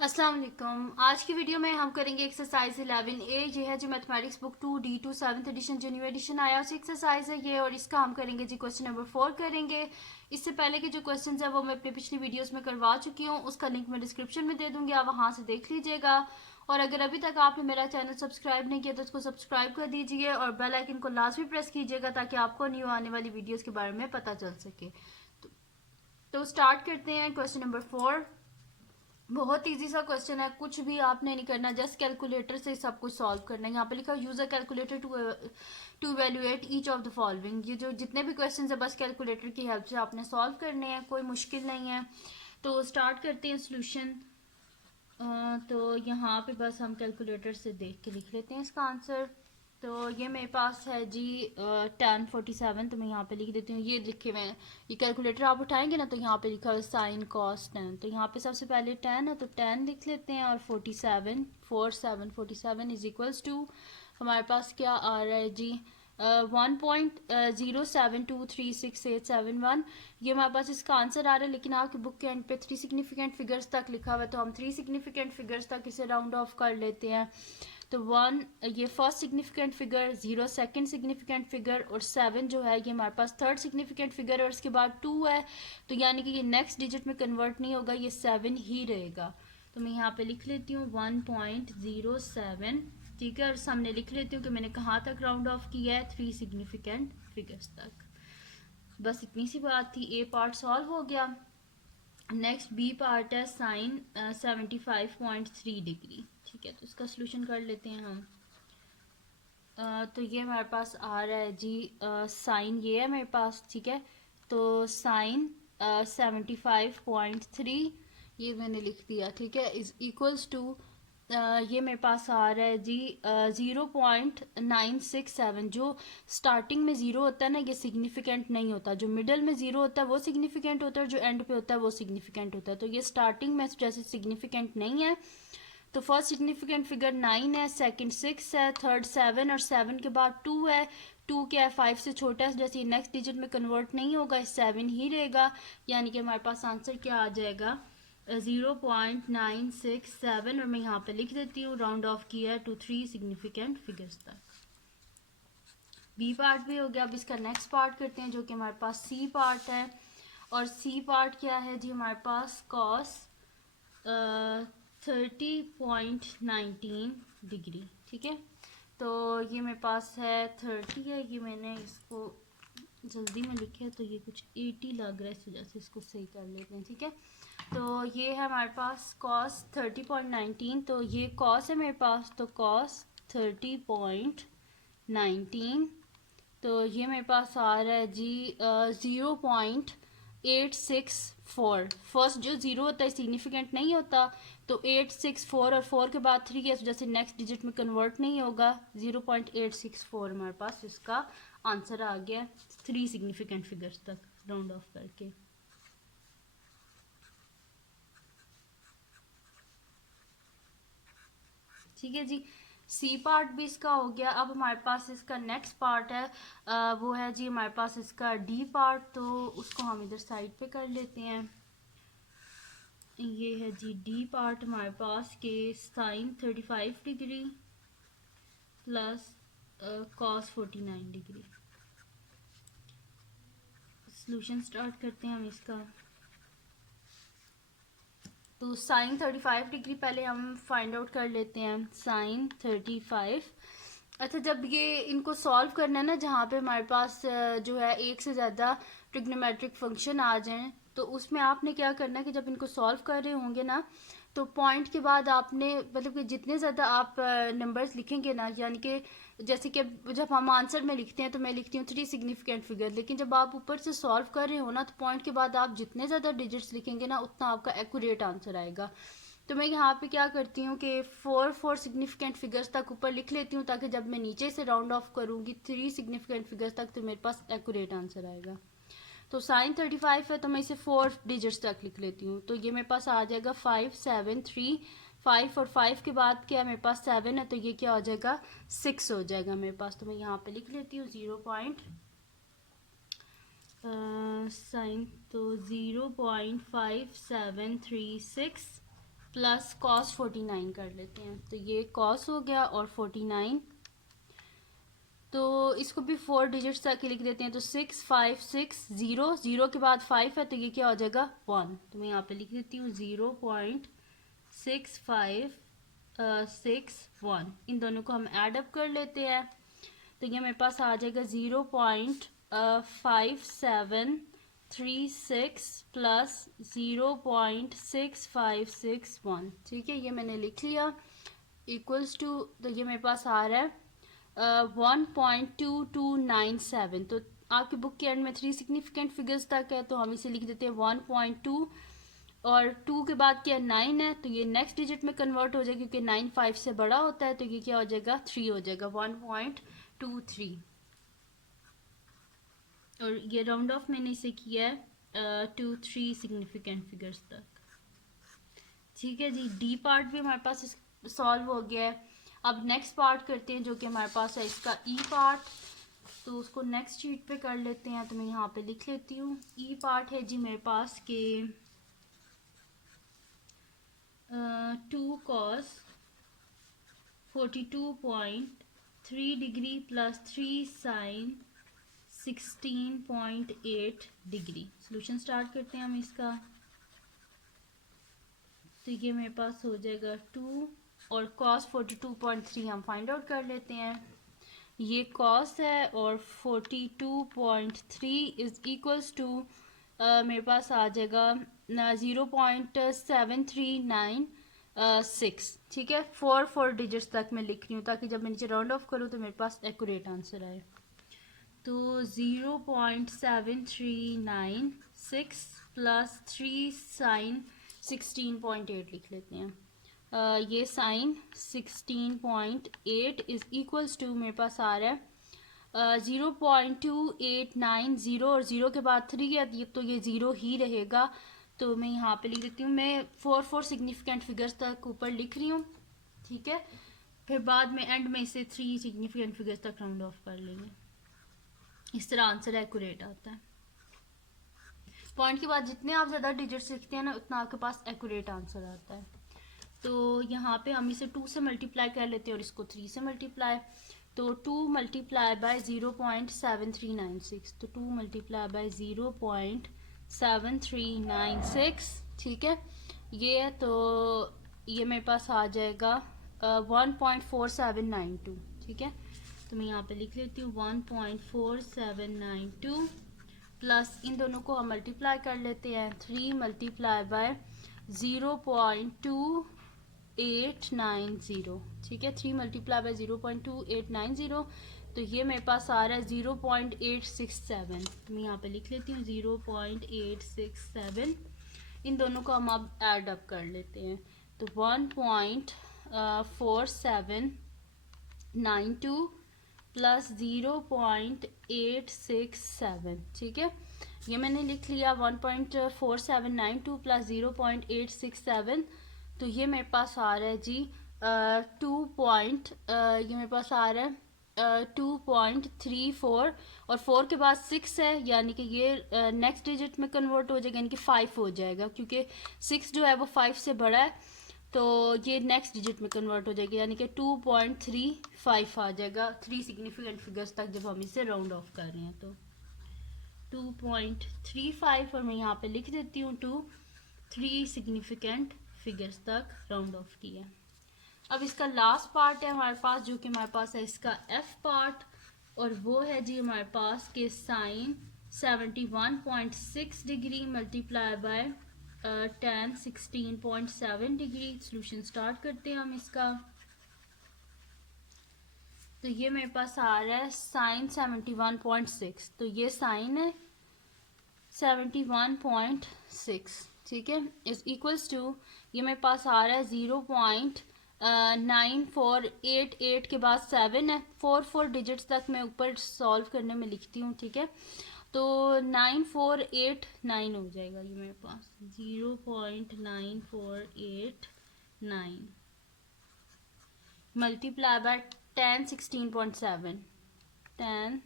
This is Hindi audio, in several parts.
अस्सलाम वालेकुम। आज की वीडियो में हम करेंगे एक्सरसाइज 11A। ये है जो mathematics book 2D2 7th edition जो न्यू एडिशन आया उसी एक्सरसाइज है ये, और इसका हम करेंगे जी क्वेश्चन नंबर 4 करेंगे। इससे पहले के जो क्वेश्चंस है वो मैं अपनी पिछली वीडियोस में करवा चुकी हूँ, उसका लिंक मैं डिस्क्रिप्शन में दे दूंगी, आप वहाँ से देख लीजिएगा। और अगर अभी तक आपने मेरा चैनल सब्सक्राइब नहीं किया तो उसको सब्सक्राइब कर दीजिए और बेल आइकन को लाजमी प्रेस कीजिएगा ताकि आपको न्यू आने वाली वीडियोज़ के बारे में पता चल सके। तो स्टार्ट करते हैं क्वेश्चन नंबर 4। बहुत इजी सा क्वेश्चन है, कुछ भी आपने नहीं करना, जस्ट कैलकुलेटर से सब कुछ सॉल्व करना है। यहाँ पे लिखा use a calculator to evaluate each of the following. ये जो जितने भी क्वेश्चन है बस कैलकुलेटर की हेल्प से आपने सॉल्व करने हैं, कोई मुश्किल नहीं है। तो स्टार्ट करते हैं सोल्यूशन। तो यहाँ पे बस हम कैलकुलेटर से देख के लिख लेते हैं इसका आंसर। तो ये मेरे पास है जी 1047। तो मैं यहाँ पे लिख देती हूँ, ये लिखे हुए हैं। ये कैलकुलेटर आप उठाएंगे ना तो यहाँ पे लिखा है साइन कॉस 10। तो यहाँ पे सबसे पहले 10 है तो 10 लिख लेते हैं, और 47 इज इक्वल्स टू हमारे पास क्या आ रहा है जी 1.07236871। ये हमारे पास इसका आंसर आ रहा है, लेकिन आपकी बुक के एंड पे 3 सिग्निफिकेंट फिगर्स तक लिखा हुआ है, तो हम 3 सिग्निफिकेंट फिगर्स तक इसे राउंड ऑफ कर लेते हैं। तो 1 ये first significant figure, 0 second significant figure, और 7 जो है ये हमारे पास थर्ड सिग्निफिकेंट फिगर, और इसके बाद 2 है। तो यानी कि ये नेक्स्ट डिजिट में कन्वर्ट नहीं होगा, ये 7 ही रहेगा। तो मैं यहाँ पे लिख लेती हूँ 1.07। ठीक है, और सामने लिख लेती हूँ कि मैंने कहाँ तक राउंड ऑफ किया है, 3 सिग्निफिकेंट फिगर्स तक। बस इतनी सी बात थी, ए पार्ट सॉल्व हो गया। नेक्स्ट बी पार्ट है साइन 75.3 डिग्री। ठीक है, तो इसका सोल्यूशन कर लेते हैं हम। तो ये हमारे पास आ रहा है जी साइन, ये है मेरे पास। ठीक है, तो साइन 75.3 ये मैंने लिख दिया। ठीक है, इज इक्वल्स टू ये मेरे पास आ रहा है जी 0.967। जो स्टार्टिंग में ज़ीरो होता है ना ये सिग्निफिकेंट नहीं होता, जो मिडल में ज़ीरो होता है वो सिग्निफिकेंट होता है, और जो एंड पे होता है वो सिग्निफिकेंट होता है। तो ये स्टार्टिंग में जैसे सिग्निफिकेंट नहीं है। तो फर्स्ट सिग्निफिकेंट फिगर 9 है, सेकंड 6 है, थर्ड 7, और 7 के बाद 2 है। 2 क्या है, 5 से छोटा है, जैसे नेक्स्ट डिजिट में कन्वर्ट नहीं होगा, 7 ही रहेगा। यानी कि हमारे पास आंसर क्या आ जाएगा 0.967, और मैं यहाँ पे लिख देती हूँ राउंड ऑफ किया है टू 3 सिग्निफिकेंट फिगर्स तक। बी पार्ट भी हो गया। अब इसका नेक्स्ट पार्ट करते हैं जो कि हमारे पास सी पार्ट है। और सी पार्ट क्या है जी, हमारे पास कॉस 30.19 डिग्री। ठीक है, तो ये मेरे पास है 30 है, ये मैंने इसको जल्दी में लिखा है तो ये कुछ 80 लग रहा है, इस वजह से इसको सही कर लेते हैं। ठीक है, तो ये है हमारे पास कॉस 30.19। तो ये कॉस है मेरे पास, तो कॉस 30.19। तो ये मेरे पास आ रहा है जी 0.864। फर्स्ट जो ज़ीरो होता है सिग्निफिकेंट नहीं होता, तो 864 और 4 के बाद 3 है, तो जैसे नेक्स्ट डिजिट में कन्वर्ट नहीं होगा, 0.864 हमारे पास इसका आंसर आ गया 3 सिग्निफिकेंट फिगर्स तक राउंड ऑफ करके। ठीक है जी, सी पार्ट भी इसका हो गया। अब हमारे पास इसका नेक्स्ट पार्ट है वो है जी हमारे पास इसका डी पार्ट। तो उसको हम इधर साइड पे कर लेते हैं। ये है जी डी पार्ट हमारे पास के sine 35 degree plus cos 49 degree. Solution start करते हैं हम इसका। तो साइन 35 डिग्री पहले हम फाइंड आउट कर लेते हैं, साइन 35। अच्छा, जब ये इनको सॉल्व करना है ना, जहाँ पे हमारे पास जो है एक से ज़्यादा ट्रिग्नोमेट्रिक फंक्शन आ जाएं, तो उसमें आपने क्या करना है कि जब इनको सॉल्व कर रहे होंगे ना, तो पॉइंट के बाद आपने मतलब कि जितने ज़्यादा आप नंबर्स लिखेंगे ना, यानी कि जैसे कि जब हम आंसर में लिखते हैं तो मैं लिखती हूँ 3 सिग्निफिकेंट फिगर, लेकिन जब आप ऊपर से सॉल्व कर रहे हो ना तो पॉइंट के बाद आप जितने ज़्यादा डिजिट्स लिखेंगे ना उतना आपका एक्यूरेट आंसर आएगा। तो मैं यहाँ पे क्या करती हूँ कि 4 सिग्निफिकेंट फिगर्स तक ऊपर लिख लेती हूँ, ताकि जब मैं नीचे से राउंड ऑफ करूँगी 3 सिग्निफिकेंट फिगर्स तक तो मेरे पास एक्यूरेट आंसर आएगा। तो साइन 35 है तो मैं इसे 4 डिजिट्स तक लिख लेती हूँ। तो ये मेरे पास आ जाएगा 573 5, और 5 के बाद क्या मेरे पास 7 है, तो ये क्या हो जाएगा 6 हो जाएगा मेरे पास। तो मैं यहाँ पे लिख लेती हूँ 0 तो 0.5736 प्लस कॉस 49 कर लेते हैं। तो ये कॉस हो गया और 49, तो इसको भी 4 डिजिट्स तक लिख देते हैं। तो 6 5 6 0, 0 के बाद 5 है तो ये क्या हो जाएगा 1। तो मैं यहाँ पे लिख देती हूँ 0.6561। इन दोनों को हम ऐड अप कर लेते हैं तो ये मेरे पास आ जाएगा 0.5736 प्लस 0.6561। ठीक है, ये मैंने लिख लिया इक्वल्स टू, तो ये मेरे पास आ रहा है 1.2297। तो आपकी बुक के एंड में 3 सिग्निफिकेंट फिगर्स तक है तो हम इसे लिख देते हैं 1.2, और 2 के बाद क्या 9 है तो ये नेक्स्ट डिजिट में कन्वर्ट हो जाएगा क्योंकि 9 5 से बड़ा होता है, तो ये क्या हो जाएगा 3 हो जाएगा 1.23। और ये राउंड ऑफ मैंने इसे किया है 2 3 सिग्निफिकेंट फिगर्स तक। ठीक है जी, डी पार्ट भी हमारे पास सॉल्व हो गया है। अब नेक्स्ट पार्ट करते हैं जो कि हमारे पास है इसका ई पार्ट, तो उसको नेक्स्ट शीट पे कर लेते हैं। तो मैं यहाँ पे लिख लेती हूँ ई पार्ट है जी मेरे पास के 2 cos 42.3 degree plus 3 sin 16.8 degree. Solution start करते हैं हम इसका। तो ये मेरे पास हो जाएगा 2 और cos 42.3 हम फाइंड आउट कर लेते हैं। ये cos है और 42.3 इज इक्वल्स टू मेरे पास आ जाएगा 0.7396। ठीक है, 4 डिजिट्स तक मैं लिख रही हूँ ताकि जब मैं नीचे राउंड ऑफ करूँ तो मेरे पास एक्यूरेट आंसर आए। तो 0.7396 प्लस 3 sin 16.8 लिख लेते हैं। ये साइन 16.8 इज इक्वल्स टू मेरे पास आ रहा है 0.2890, और 0 के बाद 3 है तो ये 0 ही रहेगा। तो मैं यहाँ पे लिख देती हूँ, मैं 4 सिग्निफिकेंट फिगर्स तक ऊपर लिख रही हूँ। ठीक है, फिर बाद में एंड में इसे 3 सिग्निफिकेंट फिगर्स तक राउंड ऑफ कर लेंगे। इस तरह आंसर एक्यूरेट आता है। पॉइंट के बाद जितने आप ज़्यादा डिजिट्स लिखते हैं ना उतना आपके पास एक्यूरेट आंसर आता है। तो यहाँ पे हम इसे 2 से मल्टीप्लाई कर लेते हैं और इसको 3 से मल्टीप्लाई। तो 2 मल्टीप्लाई बाय 0.7396, तो 2 मल्टीप्लाई बाय 0.7396। ठीक है, ये है तो ये मेरे पास आ जाएगा 1.4792। ठीक है, तो मैं यहाँ पे लिख लेती हूँ 1.4792 प्लस इन दोनों को हम मल्टीप्लाई कर लेते हैं 3 मल्टीप्लाई बाय 0.2890। ठीक है, 3 मल्टीप्लाई बाय 0.2890, तो ये मेरे पास आ रहा है 0.867। तो मैं यहाँ पे लिख लेती हूँ 0.867। इन दोनों को हम अब ऐड अप कर लेते हैं। तो 1.4792 प्लस 0.867। ठीक है, ये मैंने लिख लिया 1.4792 प्लस 0.867। तो ये मेरे पास आ रहा है जी ये मेरे पास आ रहा है 2.34, और 4 के बाद 6 है यानी कि ये नेक्स्ट डिजिट में कन्वर्ट हो जाएगा, यानी कि 5 हो जाएगा क्योंकि 6 जो है वो 5 से बड़ा है, तो ये नेक्स्ट डिजिट में कन्वर्ट हो जाएगी यानी कि 2.35 आ जाएगा 3 सिग्निफिकेंट फिगर्स तक जब हम इसे राउंड ऑफ कर रहे हैं। तो 2.35 और मैं यहाँ पे लिख देती हूँ 3 सिग्निफिकेंट फिगर्स तक राउंड ऑफ किया। अब इसका लास्ट पार्ट है हमारे पास जो कि हमारे पास है इसका एफ पार्ट, और वो है जी हमारे पास के sine 71.6 degree multiply by tan 16.7 degree. Solution start करते हैं हम इसका। तो ये मेरे पास आ रहा है साइन 71.6, तो ये साइन है 71.6। ठीक है, इज इक्वल्स टू ये मेरे पास आ रहा है 0.9488 के बाद 7 है। 4 डिजिट्स तक मैं ऊपर सॉल्व करने में लिखती हूँ। ठीक है, तो 9489 हो जाएगा ये मेरे पास 0.9489 मल्टीप्लाई बाय tan 16.7 tan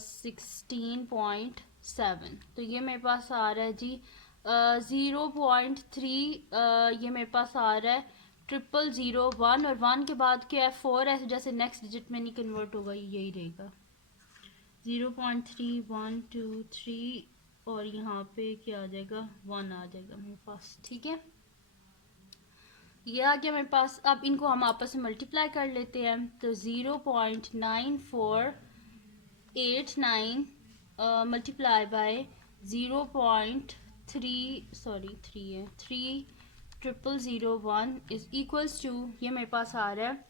16.7। तो ये मेरे पास आ रहा है जी 0.3 ये मेरे पास आ रहा है 0001 और 1 के बाद क्या है 4 है, जैसे नेक्स्ट डिजिट में नहीं कन्वर्ट होगा यही रहेगा 0.3123 और यहाँ पे क्या आ जाएगा 1 आ जाएगा मेरे पास। ठीक है, ये आ गया मेरे पास। अब इनको हम आपस में मल्टीप्लाई कर लेते हैं तो 0.9489 multiply by 30001 is equals to, ये मेरे पास आ रहा है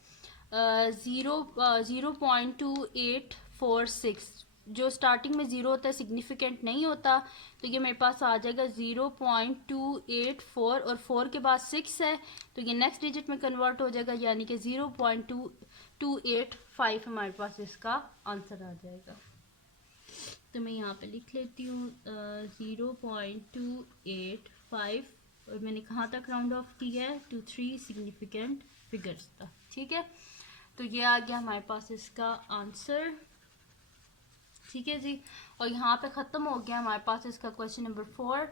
0.2846। जो स्टार्टिंग में ज़ीरो होता है सिग्निफिकेंट नहीं होता, तो ये मेरे पास आ जाएगा 0.284 और 4 के बाद 6 है तो ये नेक्स्ट डिजिट में कन्वर्ट हो जाएगा, यानी कि 0.2285 हमारे पास इसका आंसर आ जाएगा। तो मैं यहाँ पे लिख लेती हूँ 0.285 और मैंने कहाँ तक राउंड ऑफ किया है टू 3 सिग्निफिकेंट फिगर्स तक। ठीक है, तो ये आ गया हमारे पास इसका आंसर। ठीक है जी, और यहाँ पे ख़त्म हो गया हमारे पास इसका क्वेश्चन नंबर 4।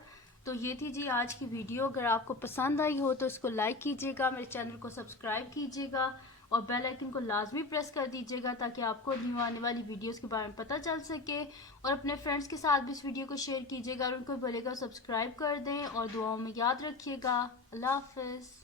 तो ये थी जी आज की वीडियो। अगर आपको पसंद आई हो तो इसको लाइक कीजिएगा, मेरे चैनल को सब्सक्राइब कीजिएगा और बेल आइकन को लाजमी प्रेस कर दीजिएगा ताकि आपको न्यू आने वाली वीडियोस के बारे में पता चल सके। और अपने फ्रेंड्स के साथ भी इस वीडियो को शेयर कीजिएगा और उनको बोलेगा सब्सक्राइब कर दें और दुआओं में याद रखिएगा। अल्लाह हाफिज़।